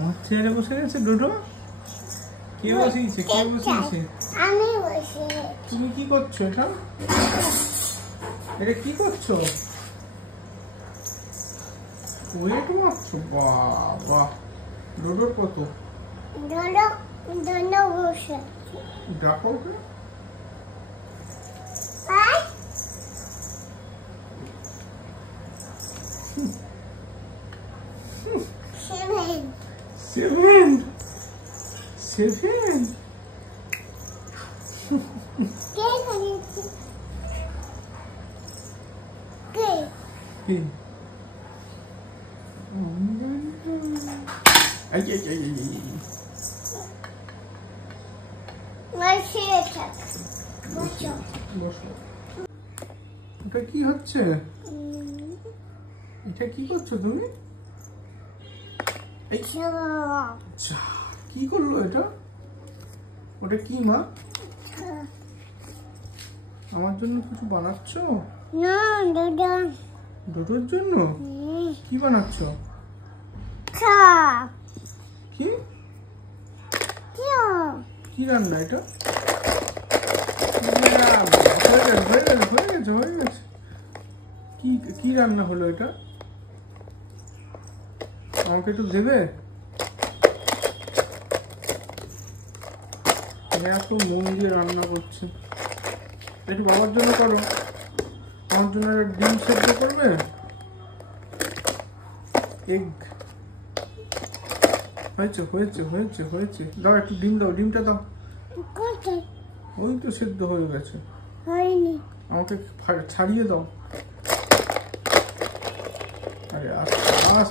আমার চেয়ারে বসে গেছে ডোডো। কে বসিয়েছে? কে বসিয়েছে? আমি বসে। তুমি কি করছো? এটা কি করছো? ওয়েট মারছো? বাবা, ডোডোর কত? ডোডো বসে। ডাকো ওকে। Seven. এটা কি হচ্ছে? এটা কি করছো তুমি? কি করলো এটা? ওটা কি মা? আমার জন্য কিছু বানাচ্ছ? না, ডোডোর জন্য কি বানাচ্ছ? কি কি রান্না এটা? হয়ে গেছে। কি রান্না হলো এটা? আমাকে একটু দেবে? এত মন দিয়ে রান্না করছে। একটু বাবার জন্য করো। আমার জন্য একটা ডিম সেদ্ধ করবে। এগ হয়েছে। দাও একটু ডিম দাও, ডিমটা দাও। ওই তো সেদ্ধ হয়ে গেছে। আমাকে ছাড়িয়ে দাও। আয়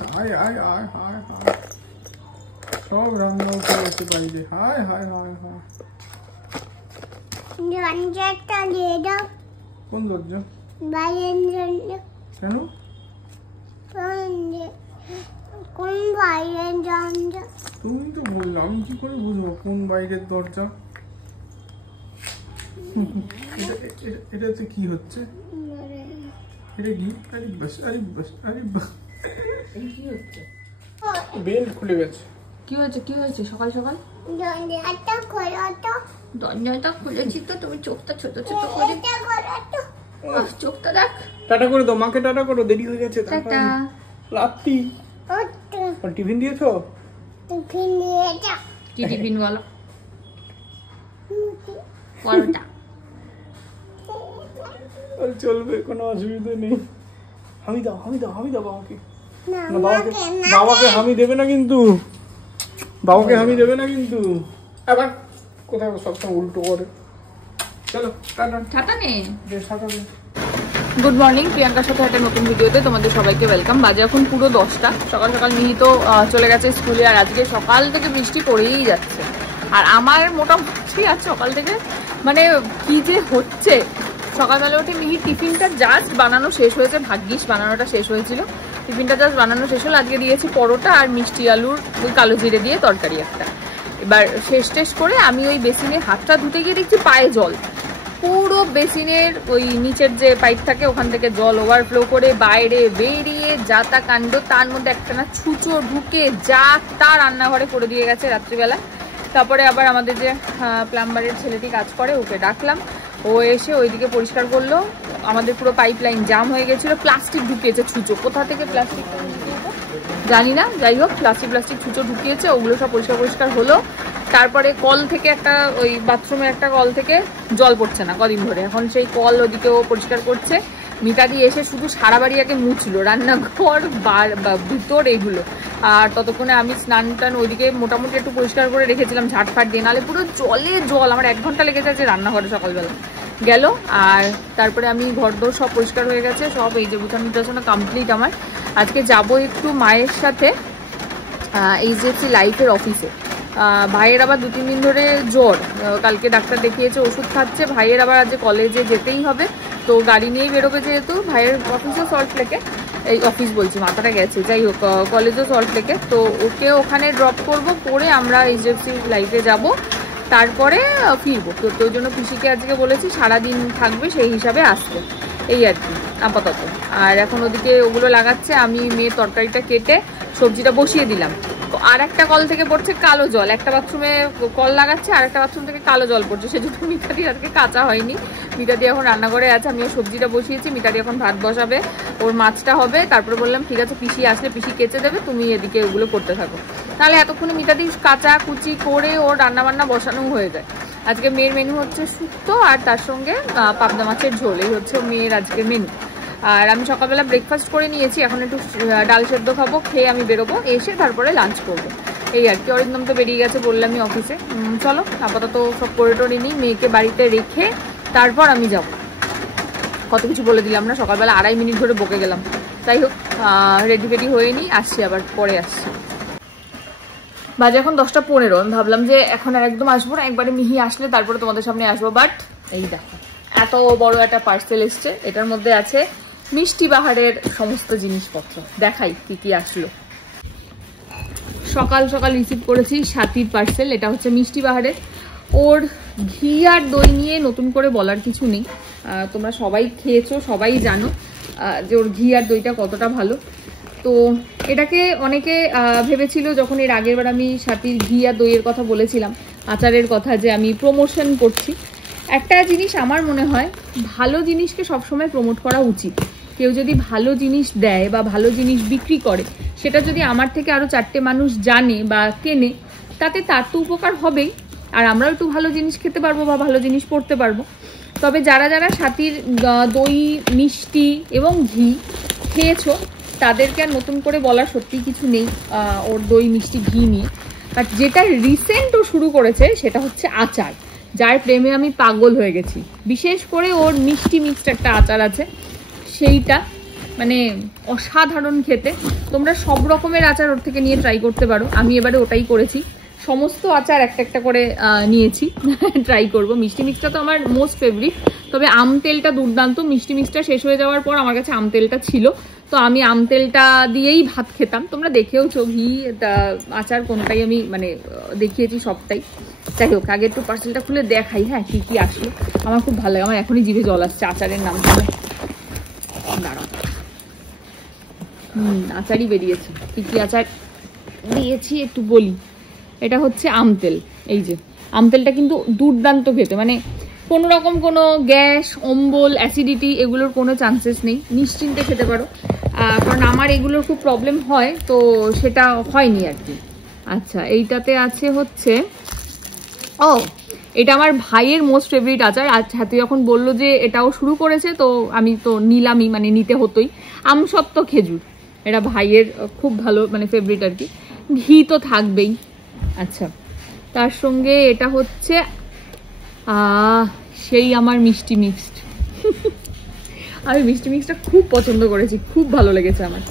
সব রান্না উঠে গেছে বাইরে। হায় দরজাটা দিয়ে দাও। কোন দরজা? বাইরের দরজা। কেন? কোন বাইরের দরজা? তুমি তো বললে, আমি কি করে বুঝবো কোন বাইরের দরজা? এটাতে কি হচ্ছে? এটা কি? আরে বাস কি হচ্ছে? বেল খুলে গেছে। কি হয়েছে সকাল সকাল? দরজাটা খোলো তো। দরজাটা খুলেছি তো, তুমি চোখটা ছোট করে চোখটা দেখ। টাটা করে দাও মাকে, টাটা করো, দেরি হয়ে গেছে। টাটা। রাত্রি টিফিন দিয়েছো? টিফিন দিয়েছো? কি টিফিন বলো? পরোটা। চলবে, কোনো অসুবিধা নেই। হামি দাও বাবাকে। না, বাবাকে হামি দেবে না কিন্তু। আবার কোথায় সবসময় উল্টো করে। চলো টাটা নে। গুড মর্নিং, প্রিয়াঙ্কার সাথে একটা নতুন ভিডিওতে তোমাদের সবাইকে ওয়েলকাম। বাজে এখন পুরো 10টা। সকাল সকাল মিহি তো চলে গেছে স্কুলে, আর আজকে সকাল থেকে বৃষ্টি পড়েই যাচ্ছে। আর আমার মোটামুটি আজ সকাল থেকে মানে কি যে হচ্ছে, সকালবেলা উঠে মিহি টিফিনটা জাস্ট বানানো শেষ হয়েছে, ভাগ্যিস বানানোটা শেষ হয়েছিল। টিফিনটা জাস্ট বানানো শেষ হলো। আজকে দিয়েছি পরোটা আর মিষ্টি আলুর ওই কালো জিরে দিয়ে তরকারি একটা। এবার শেষ করে আমি ওই বেসিনে হাতটা ধুতে গিয়ে দেখছি পায়ে জল। পুরো বেসিনের ওই নিচের যে পাইপ থাকে ওখান থেকে জল ওভারফ্লো করে বাইরে বেরিয়ে যাতা কাণ্ড। তার মধ্যে একটা না ছুঁচো ঢুকে যা তা রান্নাঘরে করে দিয়ে গেছে রাত্রিবেলা। তারপরে আবার আমাদের যে প্লাম্বারের ছেলেটি কাজ করে, ওকে ডাকলাম। ও এসে ওইদিকে পরিষ্কার করলো। আমাদের পুরো পাইপ লাইন জাম হয়ে গেছিলো। প্লাস্টিক ঢুকিয়েছে ছুঁচো, কোথা থেকে প্লাস্টিকটা জানি না, যাই হোক প্লাস্টিক ছুঁচো ঢুকিয়েছে। ওগুলো সব পরিষ্কার হলো। তারপরে কল থেকে একটা ওই বাথরুমের একটা কল থেকে জল পড়ছে না কদিন ধরে, এখন সেই কল ওদিকেও পরিষ্কার করছে। মিতাদি এসে শুধু সারা বাড়ি আগে মুছলো, রান্নাঘর ভিতর এগুলো। আর ততক্ষণে আমি স্নান টান ওইদিকে মোটামুটি একটু পরিষ্কার করে রেখেছিলাম ঝাটফাট দিয়ে, নাহলে পুরো জল। আমার 1 ঘন্টা লেগে যাচ্ছে রান্নাঘরে সকালবেলা গেল। আর তারপরে আমি ঘরদোর সব পরিষ্কার হয়ে গেছে, সব এই যে গুছানো কমপ্লিট আমার। আজকে যাব একটু মায়ের সাথে HDFC লাইফের অফিসে। ভাইয়ের আবার 2-3 দিন ধরে জ্বর, কালকে ডাক্তার দেখিয়েছে, ওষুধ খাচ্ছে। ভাইয়ের আবার আজ কলেজে যেতেই হবে, তো গাড়ি নিয়েই বেরোবে, যেহেতু ভাইয়ের অফিসও সল্টলেকে, এই অফিস বলছি মাথাটা গেছে, যাই হোক কলেজও সল্টলেকে। তো ওকে ওখানে ড্রপ করে আমরা HDFC লাইফে যাব, তারপরে ফিরবো। তো ওই জন্য পিসিকে আজকে বলেছি সারাদিন থাকবে, সেই হিসাবে আসবে। এই আর কি আপাতত। আর এখন ওদিকে ওগুলো লাগাচ্ছে, আমি মেয়ের তরকারিটা কেটে সবজিটা বসিয়ে দিলাম। আর একটা কল থেকে পড়ছে কালো জল, একটা বাথরুমে কল লাগাচ্ছে আর একটা বাথরুম থেকে কালো জল পড়ছে, সেজন্য মিতাদি আজকে কাঁচা হয়নি। মিতাদি এখন রান্নাঘরে আছে, আমিও সবজিটা বসিয়েছি, মিতাদি এখন ভাত বসাবে, ওর মাছটা হবে। তারপরে বললাম ঠিক আছে পিসি আসলে পিসি কেচে দেবে, তুমি এদিকে ওগুলো করতে থাকো। তাহলে এতক্ষণে মিতাদি কাঁচা কুচি করে ওর রান্নাবান্না বসানো হয়ে যায়। আজকে মেয়ের মেনু হচ্ছে শুক্তো আর তার সঙ্গে পাবদা মাছের ঝোল, এই হচ্ছে মেয়ের আজকের মেনু। আর আমি সকালবেলা ব্রেকফাস্ট করে নিয়েছি, এখন একটু ডাল সেদ্ধ খাবো, খেয়ে আমি বেরোবো, এসে তারপরে লাঞ্চ করবো, এই আর কি। অরিন্দম তো বেরিয়ে গেছে বললামই অফিসে। চলো আপাতত সব করে টোরে নিই, মেয়েকে বাড়িতে রেখে তারপর আমি যাব। কত কিছু বলে দিলাম না, সকালবেলা 2.5 মিনিট ধরে বকে গেলাম। যাই হোক রেডি ফেডি হয়ে নিই, আসছি আবার পরে আসছি। বাজে এখন 10:15, আমি ভাবলাম যে এখন আর একদম আসবো না, একবারে মিহি আসলে তারপরে তোমাদের সামনে আসবো। বাট এই দেখো এত বড় একটা পার্সেল এসছে, এটার মধ্যে আছে মিষ্টি বাহারের সমস্ত জিনিসপত্র। দেখাই কি কি আসলো। সকাল সকাল রিসিভ করেছি সাথীর পার্সেল, এটা হচ্ছে মিষ্টি বাহারের। ওর ঘি আর দই নিয়ে নতুন করে বলার কিছু নেই, তোমরা সবাই খেয়েছো, সবাই জানো যে ওর ঘি আর দইটা কতটা ভালো। তো এটাকে অনেকে ভেবেছিল যখন এর আগের বার আমি সাথীর ঘি আর দইয়ের কথা বলেছিলাম, আচারের কথা, যে আমি প্রমোশন করছি। একটা জিনিস আমার মনে হয়, ভালো জিনিসকে সবসময় প্রমোট করা উচিত। কেউ যদি ভালো জিনিস দেয় বা ভালো জিনিস বিক্রি করে, সেটা যদি আমার থেকে আরও 4টে মানুষ জানে বা কেনে, তাতে তার তো উপকার হবেই, আর আমরাও একটু ভালো জিনিস খেতে পারবো বা ভালো জিনিস পড়তে পারবো। তবে যারা যারা সাথীর দই, মিষ্টি এবং ঘি খেয়েছো, তাদেরকে আর নতুন করে বলার সত্যি কিছু নেই ওর দই, মিষ্টি, ঘি নিয়ে। বাট যেটা রিসেন্ট ও শুরু করেছে সেটা হচ্ছে আচার, যার প্রেমে আমি পাগল হয়ে গেছি। বিশেষ করে ওর মিষ্টি মিক্সড একটা আচার আছে, সেইটা মানে অসাধারণ খেতে। তোমরা সব রকমের আচার ওর থেকে নিয়ে ট্রাই করতে পারো, আমি এবারে ওটাই করেছি। সমস্ত আচার একটা একটা করে নিয়েছি, ট্রাই করব। মিষ্টি মিক্সটা তো আমার মোস্ট ফেভারিট, তবে আম তেলটা দুর্দান্ত। মিষ্টি মিক্সটা শেষ হয়ে যাওয়ার পর আমার কাছে আম তেলটা ছিল, তো আমি আম তেলটা দিয়েই ভাত খেতাম। তোমরা দেখেওছো ঘি আচার কোনটাই আমি মানে দেখিয়েছি সবটাই। যাই হোক আগে একটু পার্সেলটা খুলে দেখাই, হ্যাঁ কি কি আসলো। আমার খুব ভালো লাগে, আমার এখনই জিভে জল আসছে আচারের নাম শুনে। দাঁড়াও, আচারই বেরিয়েছে। কি কি আচার দিয়েছি একটু বলি। এটা হচ্ছে আম তেল, এই যে আম তেলটা কিন্তু দুর্দান্ত খেতে, মানে কোনো রকম কোনো গ্যাস, অম্বল, অ্যাসিডিটি এগুলোর কোনো চান্সেস নেই, নিশ্চিন্তে খেতে পারো। কারণ আমার এগুলোর খুব প্রবলেম হয়, তো সেটা হয়নি আর কি। আচ্ছা এইটাতে আছে হচ্ছে, ও এটা আমার ভাইয়ের মোস্ট ফেভারিট আচার। আজ হাতে যখন বললো যে এটাও শুরু করেছে, তো আমি তো নিলামই, মানে নিতে হতোই। আমসত্ত্ব খেজুর, এটা ভাইয়ের খুব ভালো মানে ফেভারিট আর কি। ঘি তো থাকবেই। আচ্ছা তার সঙ্গে এটা হচ্ছে সেই আমার মিষ্টি মিক্সড। আমি মিষ্টি মিক্সটা খুব পছন্দ করেছি, খুব ভালো লেগেছে আমার।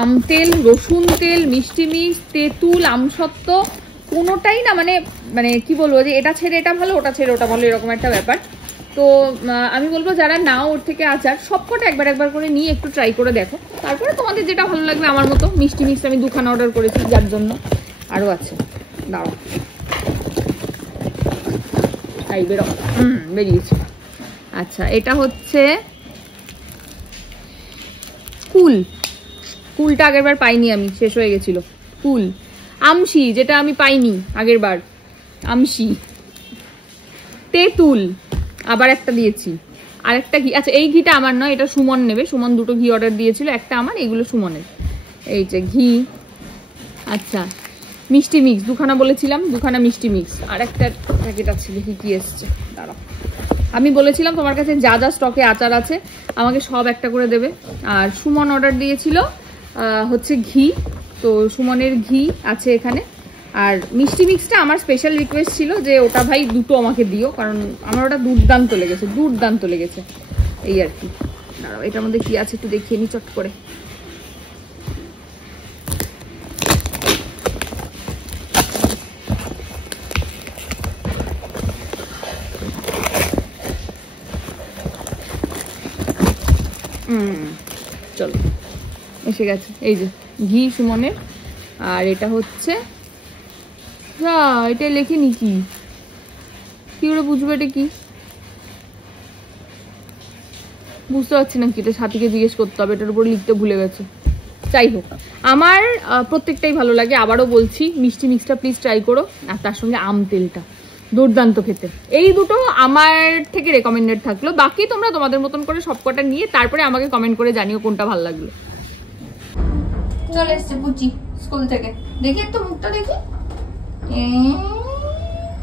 আম তেল, রসুন তেল, মিষ্টি মিক্স, তেঁতুল, আমসত্ত্ব কোনোটাই না মানে মানে কি বলবো, যে এটা ছেড়ে এটা ভালো, ওটা ছেড়ে ওটা ভালো, এরকম একটা ব্যাপার। তো আমি বলবো যারা নাও ওর থেকে আচার, সবকটা একবার একবার করে নিয়ে একটু ট্রাই করে দেখো, তারপরে তোমাদের যেটা ভালো লাগবে। আমার মতো মিষ্টি মিক্স আমি 2খানা অর্ডার করেছি, যার জন্য আরও আছে। দাঁড়াও তাই বেরো, বেরিয়েছে। আচ্ছা এটা হচ্ছে কুল, কুলটা আগের বার পাইনি আমি, শেষ হয়ে গেছিল। কুল, আমশি যেটা আমি পাইনি আগের বার, আমশি, তেঁতুল আবার একটা দিয়েছি, আর একটা ঘি। আচ্ছা এই ঘিটা আমার নয়, এটা সুমন নেবে, সুমন 2টো ঘি অর্ডার দিয়েছিল, একটা আমার, এগুলো সুমনের। এই যে ঘি। আচ্ছা মিষ্টি মিক্স 2খানা বলেছিলাম, 2খানা মিষ্টি মিক্স, আর একটা প্যাকেট আছে, দেখি কি এসছে। দাঁড়াও, আমি বলেছিলাম তোমার কাছে যা যা স্টকে আচার আছে আমাকে সব একটা করে দেবে। আর সুমন অর্ডার দিয়েছিল হচ্ছে ঘি, তো সুমনের ঘি আছে এখানে। আর মিষ্টি মিক্সটা আমার স্পেশাল রিকোয়েস্ট ছিল যে ওটা ভাই 2টো আমাকে দিও, কারণ আমার ওটা দুর্দান্ত লেগেছে, দুর্দান্ত লেগেছে, এই আর কি। দাঁড়াও এটার মধ্যে কি আছে একটু দেখিয়ে নি চট করে। চলো এসে গেছে, এই যে ঘি সুমনের। আর এটা হচ্ছে, এটা লেখিনি কি, কি করে বুঝবো এটা কি? বুঝতে পারছি না কি, এটা সাথীকে জিজ্ঞেস করতে হবে, এটার উপর লিখতে ভুলে গেছে। যাই হোক, আমার প্রত্যেকটাই ভালো লাগে। আবারও বলছি, মিষ্টি মিক্সটা প্লিজ ট্রাই করো, আর তার সঙ্গে আম তেলটা দুর্দান্ত খেতে। এই দুটো আমার থেকে রেকমেন্ডেড থাকলো। বাকি তোমরা তোমাদের মতন করে সবকটা নিয়ে তারপরে আমাকে কমেন্ট করে জানিও কোনটা ভালো লাগলো। চলে এসছে পুচি স্কুল থেকে, দেখি একটু মুখটা দেখি।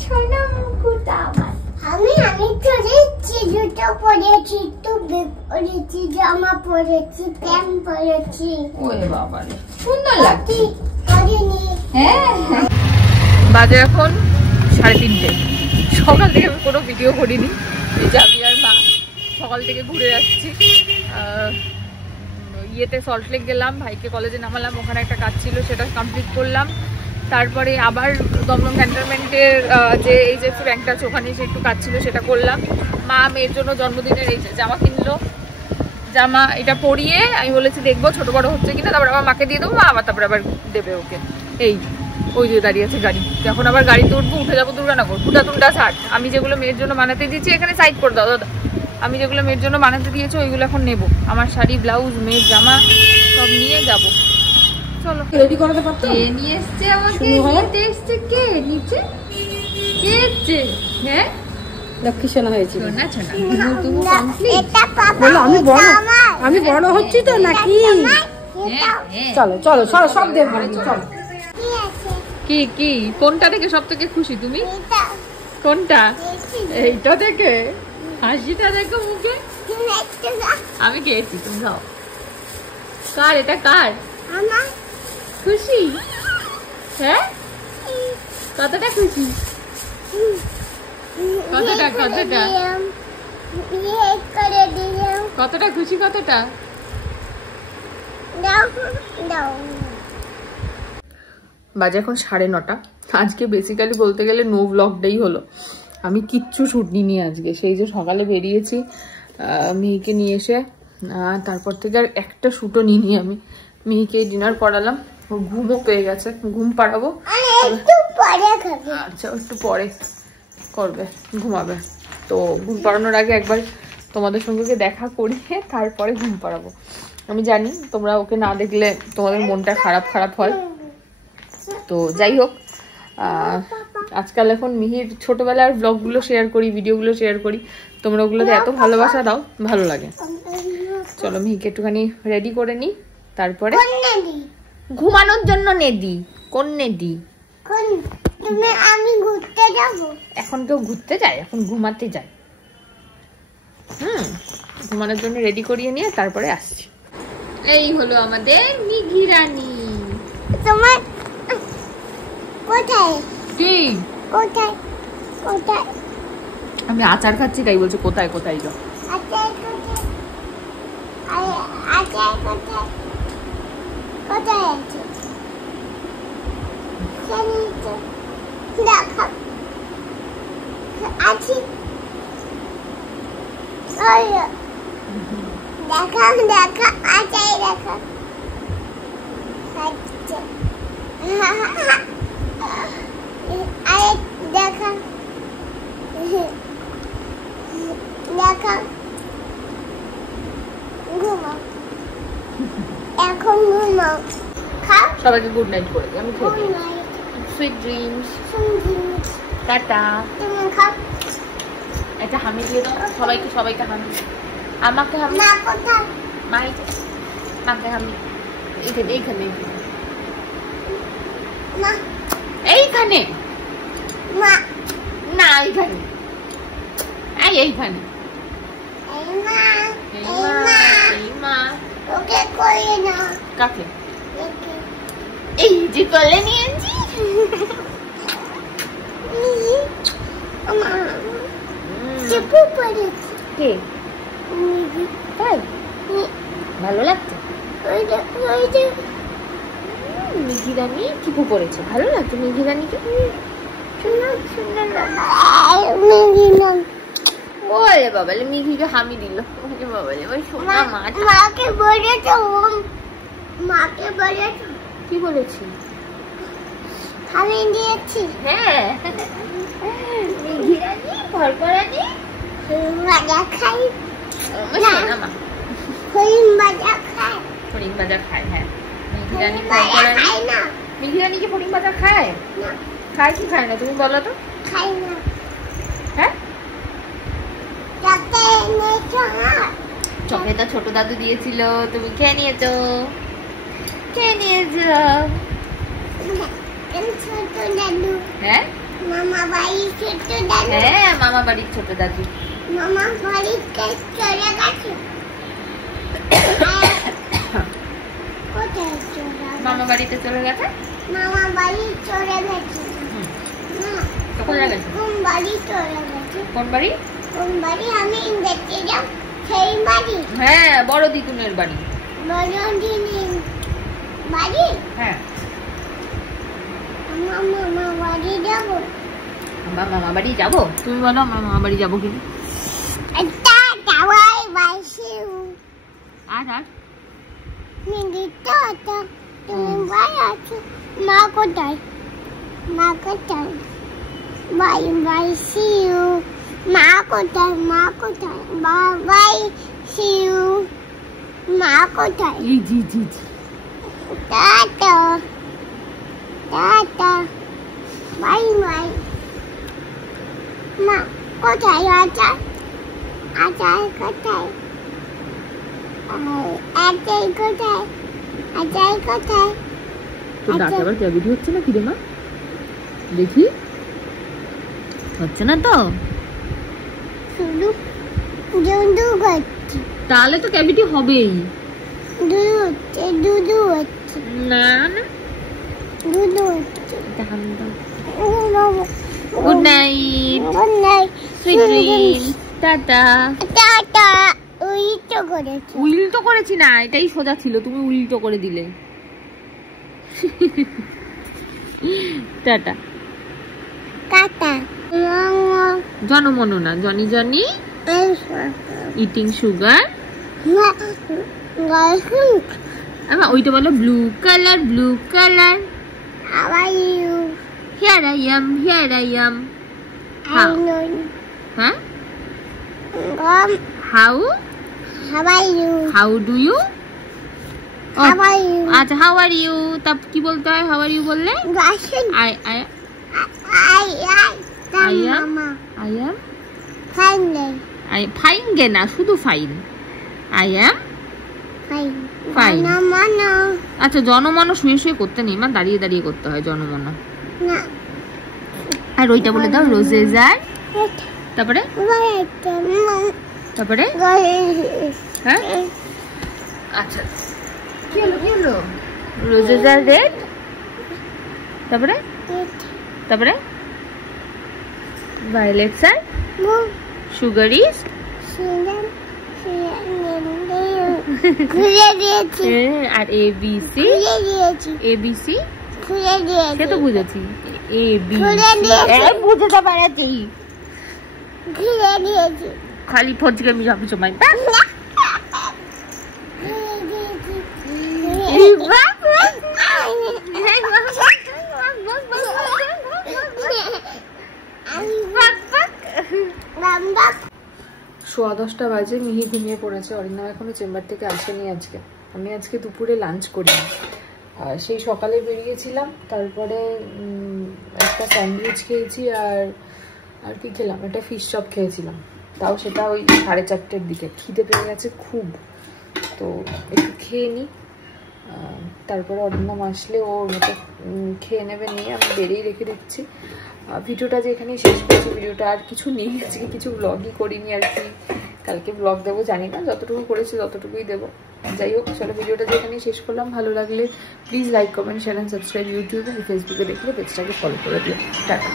ছোনা মুকুটা আমার। আমি চলেছি, জুতো পরেছি, টুপি পরেছি, জামা পরেছি, প্যান্ট পরেছি। ওরে বাবা রে, সুন্দর লাগছে। করিনি। হ্যাঁ বাজে এখন 3:30। সকাল থেকে আমি কোনো ভিডিও করিনি। এই যে আমি আর মা সকাল থেকে ঘুরে যাচ্ছি। ইয়েতে সল্টলেক গেলাম, ভাইকে কলেজে নামালাম, ওখানে একটা কাজ ছিল সেটা কমপ্লিট করলাম। তারপরে আবার দমদম ক্যান্টনমেন্টের যে এইচডিএফসি ব্যাংকটা আছে ওখানে এসে একটু কাজ ছিল সেটা করলাম। মা মেয়ের জন্য জন্মদিনের এই জামা কিনলো, জামা এটা পরিয়ে আমি বলেছি দেখবো ছোট বড় হচ্ছে কিনা, তারপর আবার মাকে দিয়ে দেবো, মা আবার তারপরে আবার দেবে ওকে। এই ওই যে দাঁড়িয়ে আছে গাড়ি, যখন আবার গাড়িতে উঠবো, উঠে যাবো দুর্গানগর, ফুটাতুন্ডা 60। আমি যেগুলো মেয়ের জন্য বানাতে দিয়েছি এখানে সাইড করে দাও দাদা, আমি যেগুলো মেয়ের জন্য বানাতে দিয়েছি ওইগুলো এখন নেবো। আমার শাড়ি, ব্লাউজ, মেয়ের জামা সব নিয়ে যাবো। চলো রেডি করাতে পারতো। কে নিয়ে এসছে আমাকে? নিতে এসছে কে? নিচে কে এসছে? হ্যাঁ লক্ষ্মী সোনা হয়েছিল। সোনা সোনা তুমি কমপ্লিট। এটা পাপা, বলো আমি বড় হচ্ছি তো নাকি? চলো চলো চলো সব দেখবো, চলো। কি আছে? কি কি কোনটা থেকে সব থেকে খুশি তুমি? এটা কোনটা? এইটা থেকে? হাসিটা দেখো মুখে। আমি খেয়েছি, তুমি খাও। কার এটা? কার? আমার খুশি? হ্যাঁ, কতটা খুশি? কতটা কতটা ইয়ে করে দিলাম। কতটা খুশি? কতটা? দাও দাও। বাজে এখন 9:30। আজকে বেসিক্যালি বলতে গেলে নো ব্লগ ডেই হলো। আমি কিচ্ছু শ্যুট নিইনি আজকে। সেই যে সকালে বেরিয়েছি মেয়েকে নিয়ে এসে, তারপর থেকে আর একটা শ্যুটও নিইনি আমি। মেয়েকে ডিনার করালাম, ওর ঘুমও পেয়ে গেছে, ঘুম পাড়াবো। একটু পরে খাবে। আচ্ছা একটু পরে করবে, ঘুমাবে। তো ঘুম পাড়ানোর আগে একবার তোমাদের সঙ্গে দেখা করিয়ে তারপরে ঘুম পাড়াবো। আমি জানি তোমরা ওকে না দেখলে তোমাদের মনটা খারাপ খারাপ হয়। তো যাই হোক, আজকাল এখন মিহির ছোটবেলার ব্লগগুলো শেয়ার করি, ভিডিওগুলো শেয়ার করি, তোমরা ওগুলোতে এত ভালোবাসা দাও, ভালো লাগে। চলো মিহিকে একটুখানি রেডি করে নিই, তারপরে ঘুমানোর জন্য নেদি। কোন নেদি? তুমি আমি ঘুরতে যাবো। এখন কেউ ঘুরতে যায়? এখন ঘুমাতে যায়। ঘুমানোর জন্য রেডি করিয়ে নিয়ে তারপরে আসছি। এই হলো আমাদের মিঘি রানী। তোমার কোথায়? কি কোথায় কোথায়? আমি আচার খাচ্ছি তাই বলছি কোথায় কোথায় যাও। আচ্ছা কোথায়? আচ্ছা কোথায়? কোথায় আছে? দেখা আছি। দেখা দেখা আচ্ছা দেখা আচ্ছা। আরে দেখা দেখা ঘুমাও, এখন ঘুমাও। খাও। সবাইকে গুড নাইট করে দিই আমি। Good night, sweet dreams, tata. তুমি খাও। একটা হামি দিয়ে দাও সবাইকে, সবাইকে হামি। আমাকে হামি, মা কোথায়? মাই মাকে হামি। এইখানে এইখানে মা এইখানে মা না এইখানে, এইখানে এই মা এই এই মা, মা এই মা। ওকে করে না। কাকে? একে এই যে কলে নিয়েছি। চিপু পড়েছে। কে? তাই ভালো লাগছে? মিঘি রানী চিপু পড়েছে, ভালো লাগছে মিঘি রানীকে? ওরে বাবালে মিঘিকে হামি দিল। ওরে বাবালে ওই সোনা মাছ। মাকে বলেছ, মাকে বলেছ কি বলেছি? আমি দিয়েছি। হ্যাঁ মিঘি রানী ভরকরানি মজা খাই। হরিণ ভাজা খায়। ফড়িং ভাজা খায়, হ্যাঁ। মিহিরানি ফোন করায় না, মিহিরানি কি ফড়িং ভাজা খায়? না, খায় কি খায় না তুমি বলো তো? খায় না। হ্যাঁ, তাতে এনেছো হাত। চকলেটটা ছোট দাদু দিয়েছিল, তুমি খেয়ে নিয়েছো। খেয়ে নিয়েছো। কেন ছোট দাদু? হ্যাঁ মামা বাড়ি ছোট দাদু। হ্যাঁ, মামা বাড়ির ছোট দাদু। মামা বাড়িতে চলে গেছে। কোথায় চলে গেছে? মামা বাড়িতে চলে গেছে। মামা বাড়ি চলে গেছে। না, চলে গেছে। কোন বাড়ি চলে গেছে? কোন বাড়ি? কোন বাড়ি? আমি দেখতে যাব সেই বাড়ি। হ্যাঁ, বড় দিদুনের বাড়ি। বড়দিনের বাড়ি। হ্যাঁ, আমার মামা বাড়ি যাব। আমরা মামা বাড়ি যাবো। তুমি বলো আমরা মামা বাড়ি যাবো কিনা। একটা টাওয়াই বাসি আর আর মিনিট তো তুমি বাই আছো। মা কোথায়? মা কোথায়? Bye bye see you. মা কোথায়? মা কোথায়? Bye see you. মা কোথায়? জি জি জি জি। Tata tata bye bye. মা কোথায়? আচার আচার কোথায়? আচার কোথায়? আচার কোথায়? তোর দাঁতে আবার ক্যাভিটি হচ্ছে না কি রে মা? দেখি, হচ্ছে না তো। শুধু দুধু হচ্ছে। তাহলে তো ক্যাভিটি হবেই। দুধু হচ্ছে, দুধু হচ্ছে, না না, দুধু হচ্ছে। Good night, good night, sweet dream, tata. Tata. উইটো করেছি। উল্টো করেছি না, এটাই সোজা ছিল, তুমি উল্টো করে দিলে। টাটা। টাটা। জনমন না, জনি জনি ইটিং সুগার। আমার ওইটা বলো blue colour, blue colour. How are you? Here I am, here I am. I know. হ্যাঁ, How how, are you? How do you? How are you? আচ্ছা, how are you, তা কি বলতে হয়? How are you বললে Russian. I I I I am? Mama. I am, Finally. আই fine গে না, শুধু fine. I am Fine. Fine. Mama. আচ্ছা, জনমন শুয়ে শুয়ে করতে নেই মা, দাঁড়িয়ে দাঁড়িয়ে করতে হয় জনমন। No. আর ওইটা বলে দাও, রোজেস আর, তারপরে Wait. তারপরে Guys. হ্যাঁ, আচ্ছা কি হলো, কি হলো? রোজেস আর রেড, তারপরে তারপরে ভায়োলেটস আর সুগার ইজ। খুলে দিয়েছি। আর এ বি সি, খুলে দিয়েছি। এ বি সি খুলে দিয়েছি। সে তো বুঝেছি। এ বি খুলে সি, দিয়েছি। বুঝতে পারছি। খুলে দিয়েছি। খালি ফজকে আমি সব সময় সোয়া 10টা বাজে, মিহি ঘুমিয়ে পড়েছে। অরিন্দম এখনো চেম্বার থেকে আসেনি আজকে। আমি আজকে দুপুরে লাঞ্চ করিনি, আর সেই সকালে বেরিয়েছিলাম, তারপরে একটা স্যান্ডউইচ খেয়েছি, আর কি খেলাম, একটা ফিশ চপ খেয়েছিলাম, তাও সেটা ওই 4:30টার দিকে। খিদে পেয়ে গেছে খুব, তো একটু খেয়ে নিই, তারপরে অরিন্দম আসলে ওর মতো খেয়ে নেবে, নিয়ে আমি বেরিয়ে রেখে দিচ্ছি। ভিডিওটা যে এখানেই শেষ করছি, ভিডিওটা আর কিছু নেই, আজকে কিছু ব্লগই করিনি আর কি। কালকে ব্লগ দেবো জানি না, যতটুকু করেছি ততটুকুই দেবো। যাই হোক, চলো ভিডিওটা যে এখানেই শেষ করলাম। ভালো লাগলে please like, comment, share and subscribe. ইউটিউবে, ফেসবুকে দেখলে পেজটাকে ফলো করে দিও। টাটা।